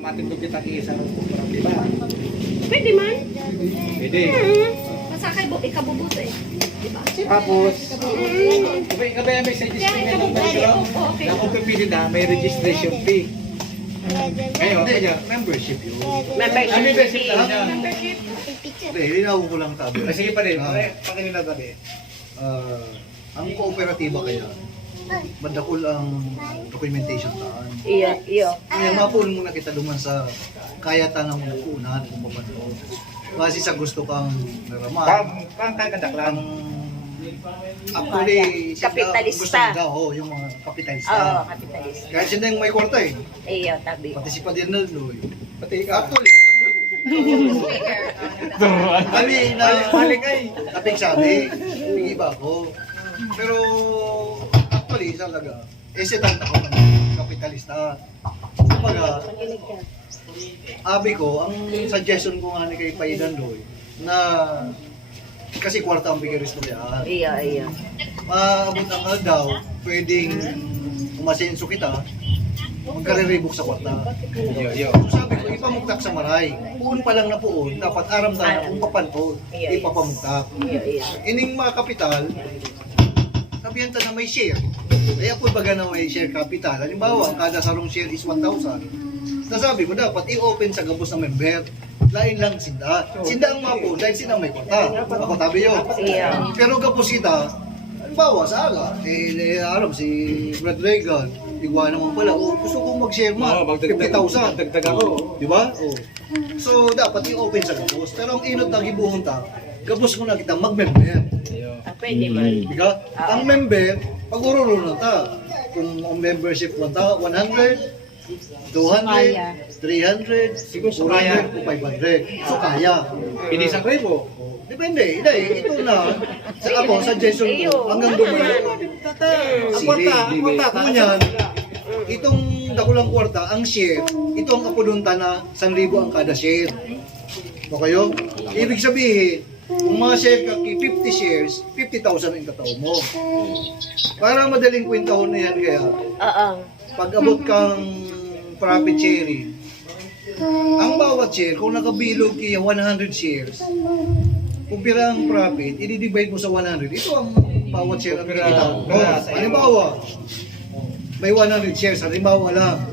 Matindog kita kiisa ng kumpara, di ba? Pwede man. Pwede. Masakay ikabubuto eh. Diba? Tapos, ikaw may suggestion na lang tayo, na kung pipili na, may registration fee. Ngayon, kaya, membership yun. Membership lang yan. Hindi, linawin ko lang tabi. Sige pa rin, pakilala tabi. Ang kooperatiba kaya, madakol ang documentation taan. Iya. Kaya mapuon muna kita duman sa kaya tanang mo unahan kung paano. Kasi sa gusto kang naraman. Pang kagandaklan. Actually, Kapitalista. gusto nila, yung mga kapitalista. Oo, kapitalista. Kahit sila yung may kwarta eh. Iya, tabi. Pati si Padilla Noy. Pati ikaw. Actually, kami na Balik ay. kapig sabi, hindi ba ako. Pero actually, talaga, hesitant ako ng kapitalista. Kumbaga, abi ko, ang suggestion ko nga ni kay Paidan Doy, na kasi kwarta ang bigiris mo yan. Iya. Maabot ang daw, pwedeng umasenso kita, magkariribok sa kwarta. So sabi ko, ipamugtak sa maray. Puon pa lang na puon, dapat aram na kung papantol, ipapamugtak. Iya. Ining mga kapital, sabihan ta na may share. Kaya po baga na may share capital. Halimbawa, ang kada sarong share is 1,000. Nasabi ko dapat i-open sa gabos ng member. Lain lang sinda. Sinda ang mapo, dahil sila may kwarta. Ako tabi yun. Iya. Pero gabos kita, halimbawa sa ala, alam si Brad Reagan, igwa naman pala, gusto kong mag-share ma, 50,000. Dagdag ako. Di ba? So, dapat i-open sa gabos. Pero ang inot na gibuhon ta, gabos ko na kita mag-member. Pwede man. Diba? Ang member, pag-ururo na ta. Kung ang membership mo ta, 100, 200, 300, 400, 500. So, kaya. Pinisang ribo. Depende. Hindi, ito na. Sa ako, suggestion ko, hanggang dumayo. Ang kwarta, Kunyan, itong dakulang kwarta, ang share, ito ang apudunta na 1,000 ang kada share. Okay yun? Ibig sabihin, kung mga share ka, 50 shares, 50,000 ang katao mo. Para madaling kwentahon na yan kaya, Oo. pag abot kang profit sharing, ang bawat share, kung nakabilog kaya 100 shares, kung pira ang profit, i-divide mo sa 100. Ito ang bawat share ang kikita mo. Halimbawa, may 100 shares, halimbawa lang,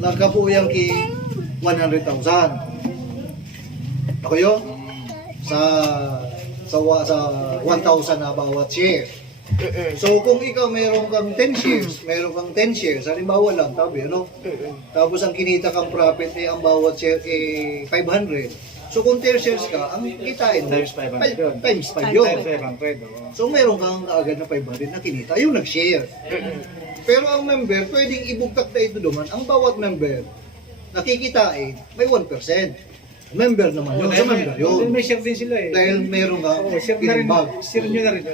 nagkapuuyang ki 100,000. Ako yun? Sa 1,000 na bawat share. So kung ikaw meron kang 10 shares, meron kang 10 shares, halimbawa lang, tabi, ano? Tapos ang kinita kang profit ang bawat share 500. So kung 10 shares ka, ang kitain mo Times 500. times 5 yun. Times 500. oo. So meron kang kaagad na 500 na kinita, yung nag-share. Pero ang member, pwedeng ibugtak na ito duman, ang bawat member, nakikitain, may 1%. Member naman yun, sa member yun. May share din sila eh. Dahil meron kang Share na rin. pinbag. Share nyo na rin.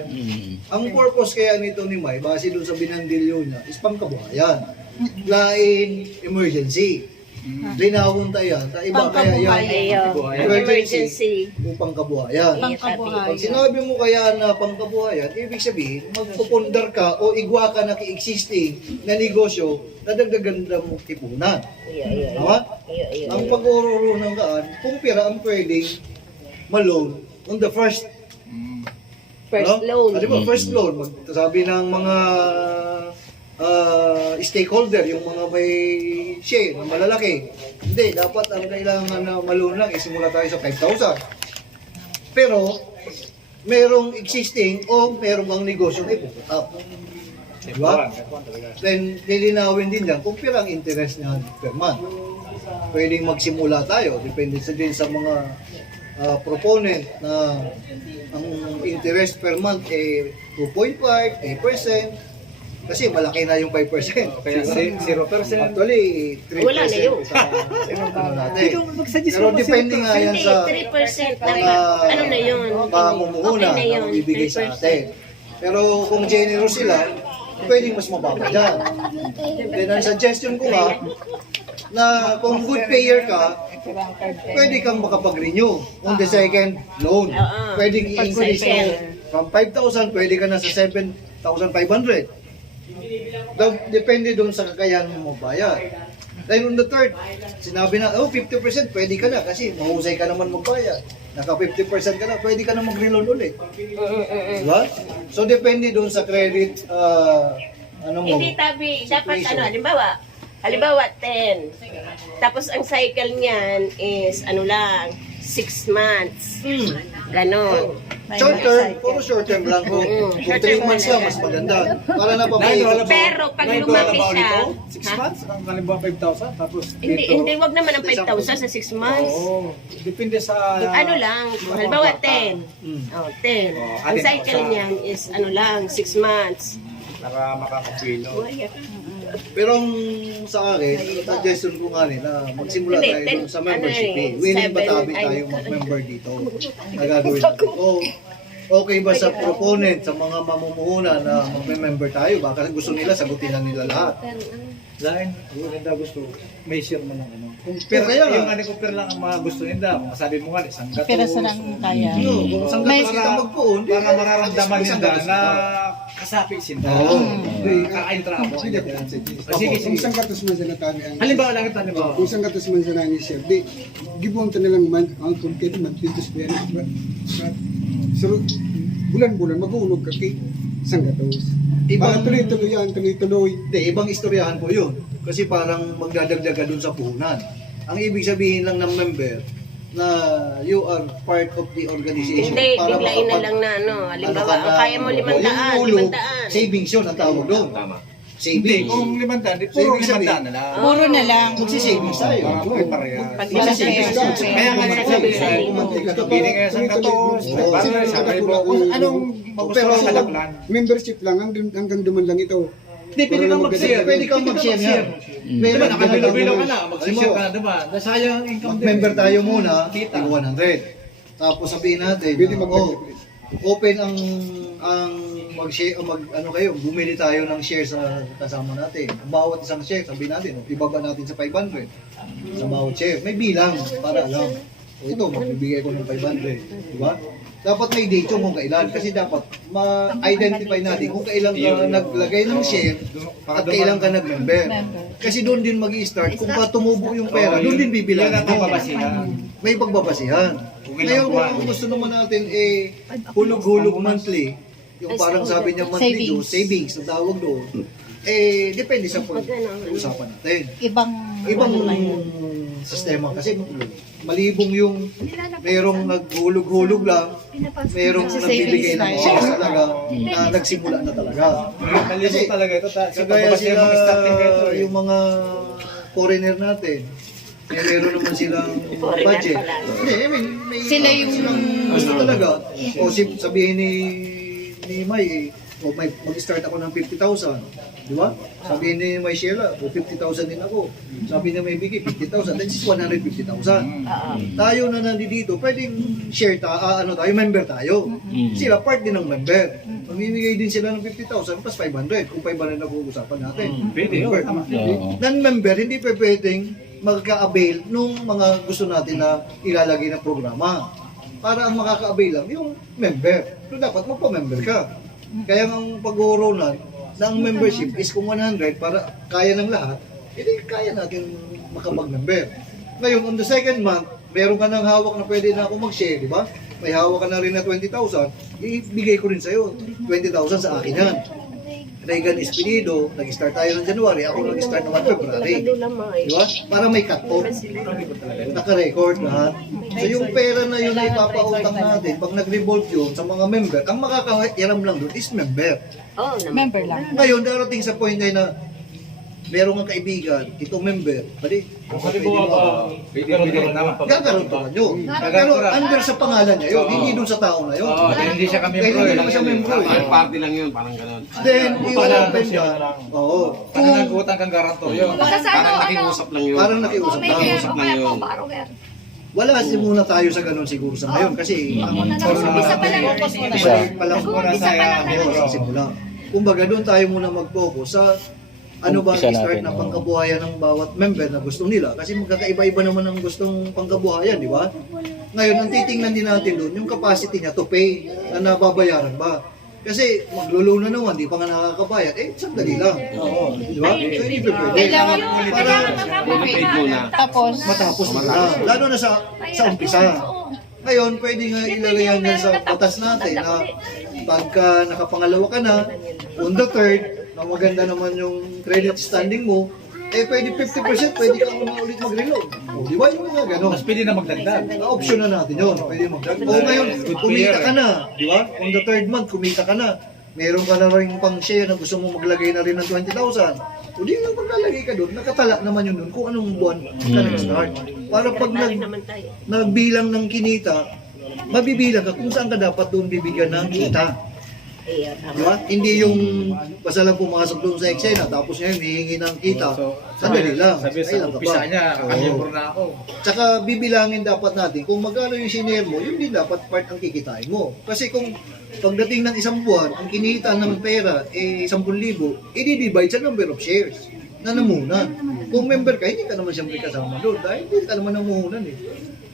Ang purpose kaya nito ni May, base doon sa binandilyo niya, is pangkabuhayan. Lain emergency. Linawon tayo yan. Iba kaya yan. Ayaw. Emergency. Upang kabuhayan. Iya, tabi. Pag sinabi mo kaya na pangkabuhayan, ibig sabihin, magpupundar ka o igwa ka na ki-existing na negosyo na dagdagan mo tipunan. Iya. Tama? Iya. Ang pag-ururo ng daan, kung pira ang pwedeng ma-loan on the first First loan. Di ba, first loan, sabi ng mga stakeholder, yung mga may share na malalaki. Hindi, dapat ang kailangan na ma-loan lang, isimula tayo sa 5,000. Pero, merong existing o merong ang negosyo na i-put up. Diba? Then, lilinawin din yan kung pirang interest niya per month. Pwedeng magsimula tayo, depende sa din sa mga proponent na ang interest per month ay 2.5, 8%. Kasi malaki na yung 5%. Kaya 0%. Actually, 3%. Wala na yun. Ano natin. Pero depende nga yan Hindi, sa 3% naman. Ano na yun? pamumuhunan Okay na yun. na ibibigay sa 3%. atin. Pero kung generous sila, pwedeng mas mababa dyan. Then ang suggestion ko nga, na kung good payer ka, pwede kang makapag-renew on the second loan. Pwedeng i-increase mo from 5,000, pwede ka na sa 7,500. Depende doon sa kakayahan mo bayad. Then on the third, sinabi na, 50% pwede ka na kasi mahusay ka naman magbayad. Naka 50% ka na, pwede ka na mag-reloan ulit. Diba? So depende doon sa credit, ano mo. Hindi tabi, dapat Situation. halimbawa 10. Tapos ang cycle niyan is 6 months. Ganon. Short term, puro short term lang. Kung 3 months lang, mas maganda. Para na papaikot. Pero pag lumaki siya, 6 months, ang kalimbawa 5,000, tapos hindi, wag naman ang 5,000 sa 6 months. Oo, depende sa... Ano lang, halimbawa 10. Oh, 10. Ang cycle niyan is 6 months. Para makakapilo. Pero ang sa akin, suggestion ko nga na magsimula Hindi, tayo dun sa ano membership eh, Willing ba 7, tabi tayo mag-member dito? Nagagawin natin. Okay ba sa proponent, sa mga mamumuhunan na mag-member tayo? Baka gusto nila, sagutin na nila lahat. Dahil, hindi gusto, may share mo ng ano. Kung Pero kaya nga. yung kung lang ang mga gusto nila, kung sabi mo nga, isang gatos. Pero sa lang kaya. Kung saan May- ka kita magpuon, Para mararamdaman isang nila gatos na ka. kasapi sila. Oo. Kakain trabo. Sige, Kung sige. isang katos man sa natami ang Halimbawa lang ito, halimbawa. kung isang katos man sa nangis siya, di, gibuang ta nilang man, ang kumkita man, titos pa yan. So, bulan-bulan, mag-uulog ka kay isang katos. Para tuloy-tuloy yan, tuloy-tuloy. Hindi, ibang istoryahan po yun. Kasi parang magdadagdag ka dun sa puhunan. Ang ibig sabihin lang ng member, na you are part of the organization. Hindi, para biglain na makapag- lang na halimbawa, ka ang kaya mo yung 500, ulog, 500. savings yun ang tawag doon. Hindi, Savings. kung 500, di puro Savings 500 na lang. Puro na lang. Magsisavings tayo. Para parehas. Pag Magsisavings tayo. Kaya nga nagsasabi sa bili kayo sa gatos, Oo. para sa kayo anong magustuhan Pero sa laklan? Membership lang, hanggang duman lang ito. Hindi, pwede kang mag-share. Pwede kang mag-share yan. Diba, nakabilo-bilo ka na, mag-share ka na, diba? Nasayang ang income din. Mag-member tayo muna, Kita. tig 100. Tapos sabihin natin, Pwede open ang mag-share, ano kayo, bumili tayo ng share sa kasama natin. Ang bawat isang share, sabihin natin, ibaba natin sa 500 sa bawat share. May bilang para alam. O ito, magbibigay ko ng 500. Diba? Dapat may date yung kung kailan. Kasi dapat ma-identify natin kung kailan ka naglagay ng share at kailan ka nag-member. Kasi doon din mag-i-start. Kung pa tumubo yung pera, doon din bibilang. Yan ang pababasihan. May pagbabasihan. Ngayon kung gusto naman natin hulog-hulog monthly, yung parang sabi niya monthly Savings. do, savings ang tawag doon, depende sa pag-usapan natin. Ibang sistema kasi malibong yung merong naghulog-hulog lang, merong nagbibigay ng shares talaga na nagsimula na talaga. Nalibog talaga ito. Kasi Kagaya babasihan sila, mga starting ito eh. yung mga foreigner natin, meron naman silang budget. Hindi, I mean, may Sila yung- silang gusto talaga. O sabihin ni May, mag-start ako ng 50,000. Di ba? Sabihin ni May Sheila, 50,000 din ako. Sabi niya may bigay, 50,000. That is 150,000. Tayo na nandito, pwedeng share tayo, member tayo. Sila part din ng member. Mamimigay din sila ng 50,000 plus 500. Kung 500 na pag-uusapan natin. Pwede, Member. tama. Non-member, hindi pa pwedeng magka-avail nung mga gusto natin na ilalagay na programa. Para ang makaka-avail lang yung member. So dapat magpa-member ka. Kaya ang pag-uuraw ng membership is kung 100 para kaya ng lahat, hindi kaya natin makapag-member. Ngayon, on the second month, meron ka ng hawak na pwede na ako mag-share, di ba? May hawak ka na rin na 20,000, ibigay ko rin sa'yo. 20,000 sa akin yan. Regan Espinido, nag-start tayo ng January, ako nag-start naman February. Di ba? Para may cut-off. Naka-record lahat. So yung pera na yun ay ipapautang natin, pag nag-revolve yun sa mga member, ang makakahiram lang doon is member. Oh, naman. Member lang. Ngayon, darating sa point na meron kang kaibigan, itong member, bali, Pwede, tama. gagaroon ka nyo. Pero under sa pangalan niya yun, hindi doon sa tao na yun. Oo, hindi siya kami Dahil bro. hindi naman siya membro. Parang party lang yun, parang gano'n. Then, i-open ka. Oo. Pananagutan kang garantor yun. Parang nakiusap lang yun. Parang nakiusap lang. Nakiusap lang yun. Wala kasi muna tayo sa ganun siguro sa ngayon kasi ang Umpisa pa lang. maliit pa lang muna Umpisa pa lang. sa simula. Kumbaga doon tayo muna mag-focus sa ano ba ang start na pangkabuhayan ng bawat member na gusto nila kasi magkakaiba-iba naman ang gustong pangkabuhayan, di ba? Ngayon, ang titingnan din natin doon, yung capacity niya to pay na nababayaran ba? Kasi maglulo na naman, di pa nga nakakabayad. Sandali lang. Oo. Di ba? So, hindi pa pwede. Kailangan Para Paid muna. tapos, matapos mo na. Lalo na sa umpisa. Ngayon, pwede nga ilalagyan yan sa batas natin na pagka nakapangalawa ka na, on the third, na maganda naman yung credit standing mo, pwede 50%, pwede ka na ulit mag-reload. Di ba yung mga gano'n? Mas pwede na magdagdag. Option na natin yun. Pwede magdagdag. O ngayon, kumita ka na. Di ba? On the third month, kumita ka na. Meron ka na rin pang share na gusto mo maglagay na rin ng 20,000. O di nga maglalagay ka doon. Nakatala naman yun doon kung anong buwan ka nag-start. Para pag naman tayo. nagbilang ng kinita, mabibilang ka kung saan ka dapat doon bibigyan ng kita. Di ba? Hindi yung basta lang pumasok doon sa eksena tapos ngayon hihingi ng kita. Sandali lang. Sabi Ay, sa lang ka umpisa pa. niya, Oo. kakalimbro na ako. Tsaka bibilangin dapat natin kung magkano yung siner mo, yun din dapat part ang kikitain mo. Kasi kung pagdating ng isang buwan, ang kinita ng pera 10,000, i-divide sa number of shares na namunan. Kung member ka, hindi ka naman siyempre kasama doon dahil hindi ka naman namuhunan eh.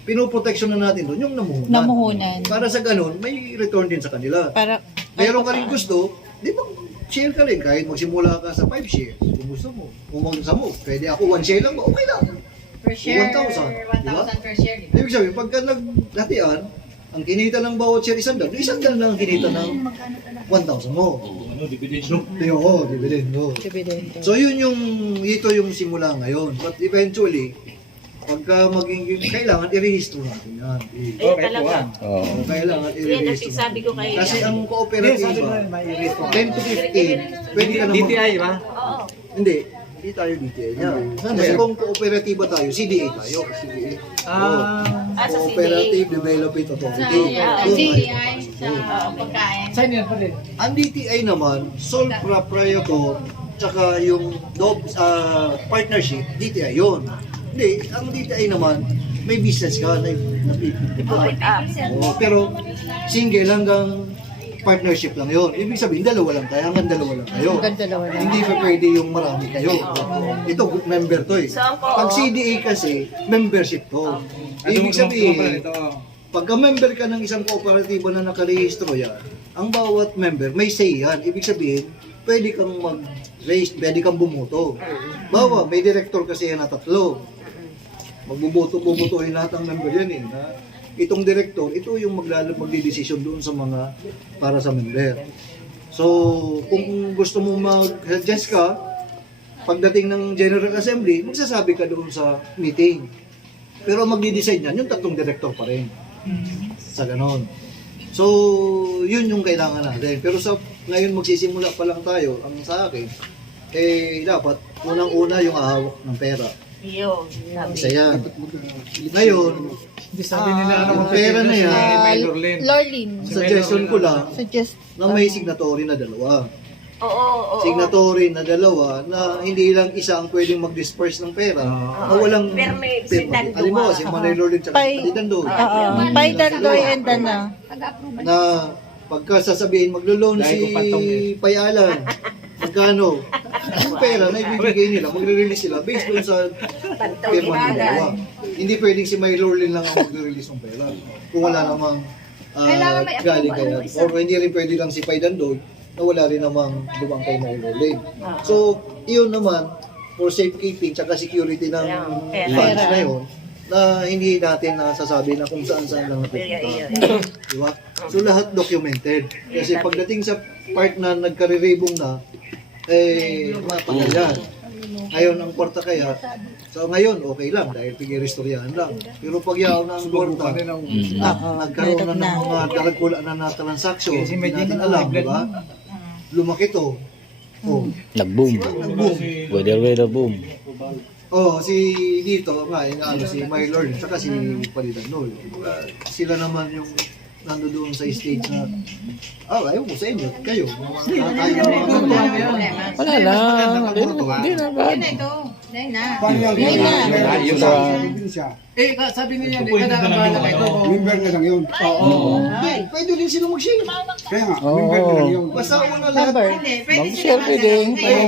Pinoproteksyon na natin doon yung namuhunan. namuhunan. Para sa ganun, may return din sa kanila. Para, Meron ka rin gusto, di ba, share ka rin kahit magsimula ka sa 5 shares. Kung gusto mo, kung gusto mo, pwede ako 1 share lang, okay lang. Per share, 1,000, di ba? 1,000 per share, di ba? Ibig sabihin, pagka naghatian, ang kinita ng bawat share isang lang ang kinita ng 1,000 mo. Ano, dividend no? Oo, dividend mo. dividend. So ito yung simula ngayon. But eventually, pagka kailangan i-rehistro natin yan. Okay, talaga. po. Kailangan Yan ang i-rehistro. sabi ko kayo. Kasi ang Hindi, sabi kooperatiba, mo, may i-restore. 10 to 15, pwede ka naman. DTI ba? Oo. Hindi, hindi tayo DTI niya. Kasi kung kooperatiba tayo, CDA tayo. CDA. Sa Cooperative Development Authority. Sa Doon GDI, tayo. sa pagkain. Saan yan pa rin? Ang DTI naman, sole proprietor, tsaka yung partnership, DTI yun. Hindi, ang DTI naman, may business ka na pero single hanggang partnership lang yun. Ibig sabihin, dalawa lang tayo, hanggang dalawa lang kayo. Hanggang dalawa lang. Hindi pa pwede yung marami kayo. Ito, member to eh. Saan po? Pag CDA kasi, membership to. Ibig sabihin, pagka member ka ng isang kooperatiba na nakarehistro yan, ang bawat member may say yan. Ibig sabihin, pwede kang mag-raise, pwede kang bumuto. Bawa, may director kasi yan na 3. Bubutuhin lahat ng member yan eh. Na itong director, ito yung magdidesisyon doon sa mga para sa member. So, kung gusto mo mag-suggest ka, pagdating ng General Assembly, magsasabi ka doon sa meeting. Pero magdi-decide yan, yung 3 director pa rin. Sa ganon. So, yun yung kailangan natin. Pero ngayon magsisimula pa lang tayo, ang sa akin, dapat unang-una yung ahawak ng pera. Iyo, sabi. Isa yan. Ngayon, Hindi sabi nila yung pera na yan, Mayor Lynn. Lorlin, suggestion ko lang suggest, na may signatory na 2. Oo. Signatory na 2 na hindi lang isa ang pwedeng mag-disperse ng pera na walang Pero may signatory. alam mo, si Manay Lorlin tsaka si Pay- Palitandoy Paidan Doy and Dana. na pagka sasabihin maglo-loan Dahil si kung pantong Payalan magkano yung pera na ibibigay nila magre-release sila based doon sa pirma ng dalawa. Hindi pwedeng si May Lorlin lang ang magre-release ng pera kung wala namang galing kaya or hindi rin pwede lang si Paidandoy na wala rin namang dumang kay May Lorlin. So iyon naman for safekeeping tsaka security ng funds na yun na hindi natin nasasabi na kung saan-saan lang napupunta. Di ba? So lahat documented. Kasi pagdating sa part na nagkariribong na, matagal yan. Ngayon ang kwarta kaya, so ngayon okay lang dahil pigiristoryahan lang. Pero pag yaw ng kwarta, nagkaroon na ng mga dalagkula na transaksyon, hindi natin alam, di ba? Lumaki to. Oh, Nag-boom. nag-boom. Weather boom. Oh, si dito nga, si My Lord, saka si Palitandoy. Sila naman yung nandoon sa stage na, ayaw ko sa inyo, kayo. Tayo Wala lang. Hindi na ba? Yan na ito. Yan na. Paano yan? Ayun Din siya. sabi niya, kadang-kadang ito. Member na lang yun. Pwede din sila mag-share. Kaya nga, member na lang yun. Basta una lahat. Hindi, pwede Mag-share sila pwede.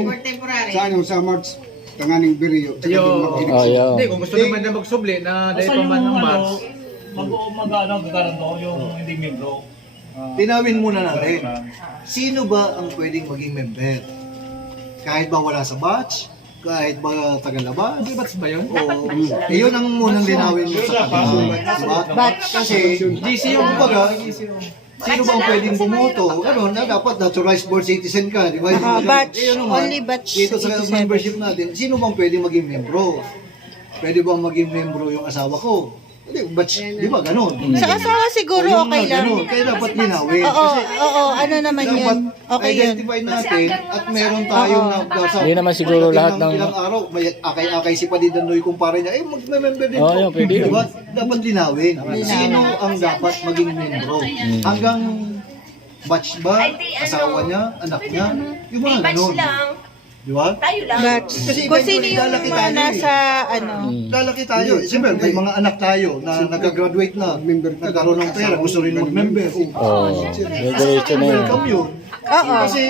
for temporary. Sa ano, sa March, tanganing biriyo. Tsaka Ayun. yung mag-inig. Ayaw. Hindi, kung gusto naman na magsubli na dahil pa man ng March. Mag-ano, gagano yung hindi membro. Tinawin muna natin. Sino ba ang pwedeng maging member? Kahit ba wala sa batch, kahit ba tagalabas, Di ba ba yun? o yun ang munang linawin mo sa kanila. Diba? Kasi, kumbaga, sino ba ang pwedeng bumoto? Ano, na dapat naturalized born citizen ka, di ba? batch. Yun naman, Only batch dito sa 87. membership natin, sino bang pwedeng maging membro? Pwede bang maging membro yung asawa ko? Hindi, batch, di ba ganun? Sa asawa siguro O, yung okay mga lang. ganun. Kaya dapat linawin. Oo, oo, ano naman Dapat yun. Okay yun. identify natin at meron tayong nagdasa. Hindi naman siguro lahat ng- Ilang araw, may akay-akay si Padidanoy kumpare niya, mag-member din. Oo, yun, pwede yun. Diba? Dapat linawin. Sino ang dapat maging membro? Hanggang batch ba? Asawa niya? Anak niya? Yung mga Batch ganun. lang. Di ba? Tayo lang. Batch. Kasi Kung sino eventually, yung lalaki mga tayo eh. nasa, ano, Lalaki tayo. Siyempre, may mga anak tayo na nag-graduate na. Nagkaroon ng pera. Gusto rin mag-member. Oo. Diretso na yun. Welcome yun. oo. Kasi,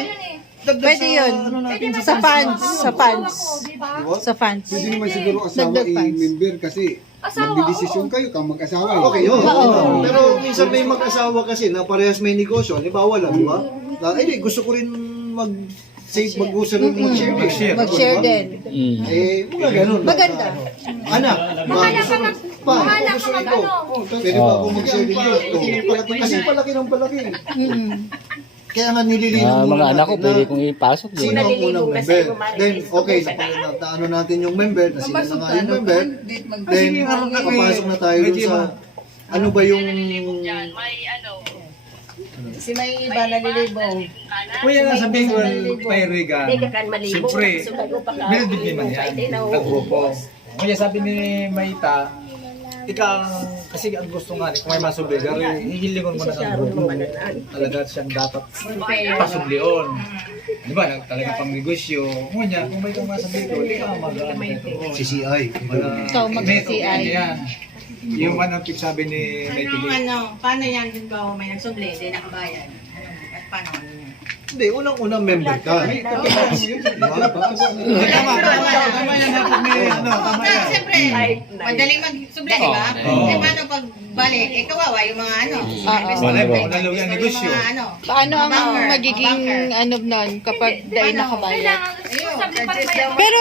dagdag Pwede yun. ano natin, Sa funds, sa funds. Diba? Sa funds. Pwede naman siguro asawa Dagdag funds. i-member kasi magdidesisyon kayo kang mag-asawa. Okay yun. Oo. Pero minsan may mag-asawa kasi na parehas may negosyo. Halimbawa lang, di ba? Na, ay, gusto ko rin mag-save, mag-gusto rin mag-share. Mag-share din. Mm. Eh, mga ganun. Maganda. Anak, gusto rin. Pa, gusto rin ko. Pwede ba ako mag-share din ito? Kasi palaki ng palaki. Mm. Kaya nga nililinaw Mga anak ko, natin pwede na kong ipasok sino din. ang unang Nalilinaw na member. sa'yo, Maris. Then, okay, Sa daan. na ano natin yung member, na sila na nga yung member. Then, papasok na tayo dun sa ano ba yung Si may iba nalilibong. Kuya nga sabihin ko, may Regan. Hindi ka kan malibo. Siyempre, Sumago pa ka. build din man yan. Nagrupo. Kuya sabi ni Maita, kasi ang gusto nga, kung may masubigar, hihilingon mo na sa grupo. Talaga siyang dapat pasublion. Di ba, talaga pang negosyo. Kung may kang masubigar, hindi ka mag-ano ito. CCI. Ikaw mag-CCI. Yan. Yung ano, sabi ni Maita, Paano yan din ba may nagsubli, hindi nakabayad? At paano yan? Hindi, unang-unang member ka. tama yan natin ni, tama yan. Siyempre, madaling magsubli, di ba? Oo. Eh, paano pag balik? Eh, kawawa yung mga ano. Wala po, nalawin ang negosyo. Mga ano. Paano ang Banker, magiging banker. ano nun kapag dahil nakabayad? Ayun. Pero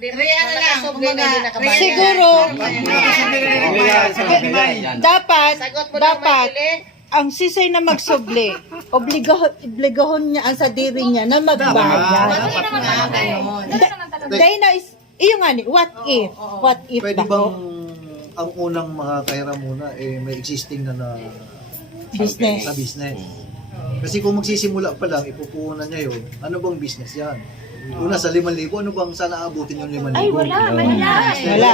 Real na lang. Kumbaga, siguro dapat ang sisay na magsubli, obligahon niya ang sadiri niya na magbayad. dapat nga ganon. Dahil na is, iyo nga ni, what if Pwede ba? bang ang unang makakahira muna may existing na Business. sa business. Kasi kung magsisimula pa lang, ipupuhunan niya yun, ano bang business yan? Una sa 5,000, ano bang sana abutin yung 5,000? Ay, wala. Wala.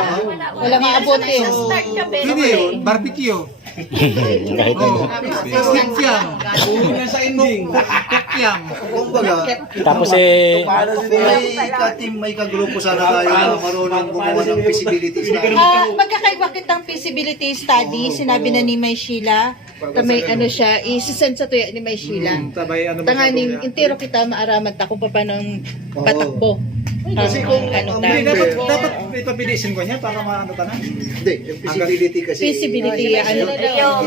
Wala maabutin. Start ka, pero Hindi yun, barbecue. Kahit Oh, ano. kukyam. Una sa ending, kukyam. Kumbaga, Tapos may kagrupo sana tayo na marunong gumawa ng feasibility study. Magkakaiba kitang feasibility study, sinabi na ni May Sheila, na may ano siya, isisend sa tuya ni May Sheila. Tabay, ano Tanganing, intero kita maaraman ta kung paano patakbo. Kasi kung ano ang ta. member, dapat ipabilisin ko niya para maano ka na. hindi, yung feasibility kasi. Feasibility, ano.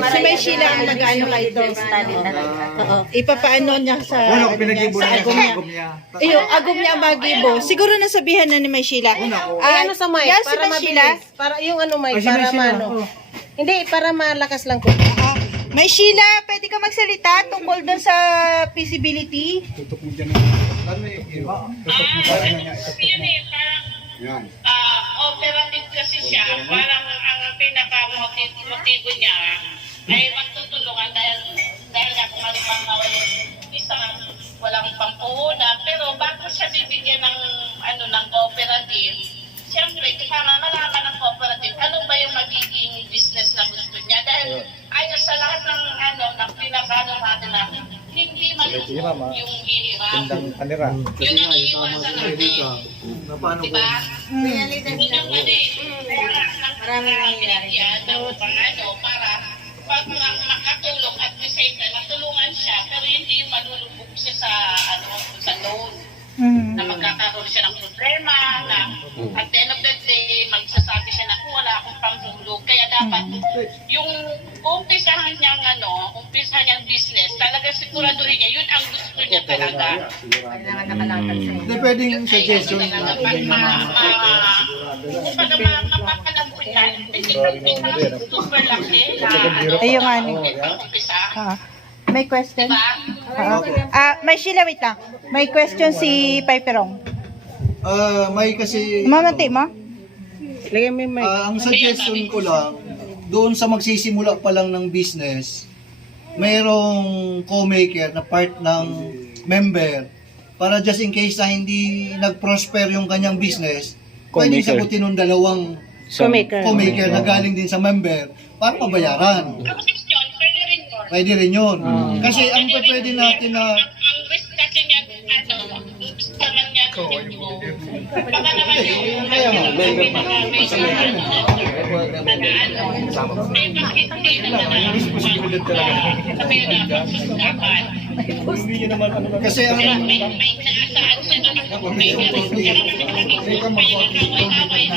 Si May Sheila ang mag-ano kay ito. Study talaga. Oo. Ipapaano niya sa, Una, ano pinag-ibo niya, sa niya, agom niya. agom niya. Iyo, agom niya ang mag-ibo. Siguro nasabihan na ni May Sheila. Ay, ano sa mic? Yan si Para May Sheila. mabilis. Para yung ano mic, Ay, si para May Sheila, maano. oh. Hindi, para malakas lang ko. May Sheila, pwede ka magsalita tungkol doon sa feasibility? Tutok mo dyan. Yan. Operative kasi siya, parang ang pinaka-motibo niya ay magtutulungan dahil nga kung halimbawa yung isang walang pampuhunan, pero bago siya bibigyan ng ng cooperative, siyempre kasama malaman ng cooperative, ano ba yung magiging business na gusto niya dahil ayon sa lahat ng ng pinaka natin na hindi malusog yung hihirap. Kanira. Yun ang iiwasan natin. Na paano Diba? Yun ang Marami nangyayari. para pag makatulong at the same time, matulungan siya, pero hindi malulubog siya sa loan. Na magkakaroon siya ng problema, na at the end of the day, magsasabi siya na wala akong pamhulog. Kaya dapat yung umpisahan niyang business, talaga. Kailangan nakalatag sa'yo. Hindi pwedeng suggestion. Super laki. Ayun nga ni. Umpisa. May question? Diba? May Sheila, wait lang. May question si Piperong. May kasi Mamati mo? Lagyan mo yung mic. ang suggestion ko lang, doon sa magsisimula pa lang ng business, mayroong co-maker na part ng member para just in case na hindi nag-prosper yung kanyang business, pwede Co-maker. sagutin ng dalawang Shoemaker. co-maker na galing din sa member para mabayaran. Tapos yun, pwede rin yun. Pwede rin yun. Kasi ang pwede natin na Ang risk kasi niya, risk naman niya dito. Baka naman yung may Posibilidad talaga. kasi ang may nasaan siya na may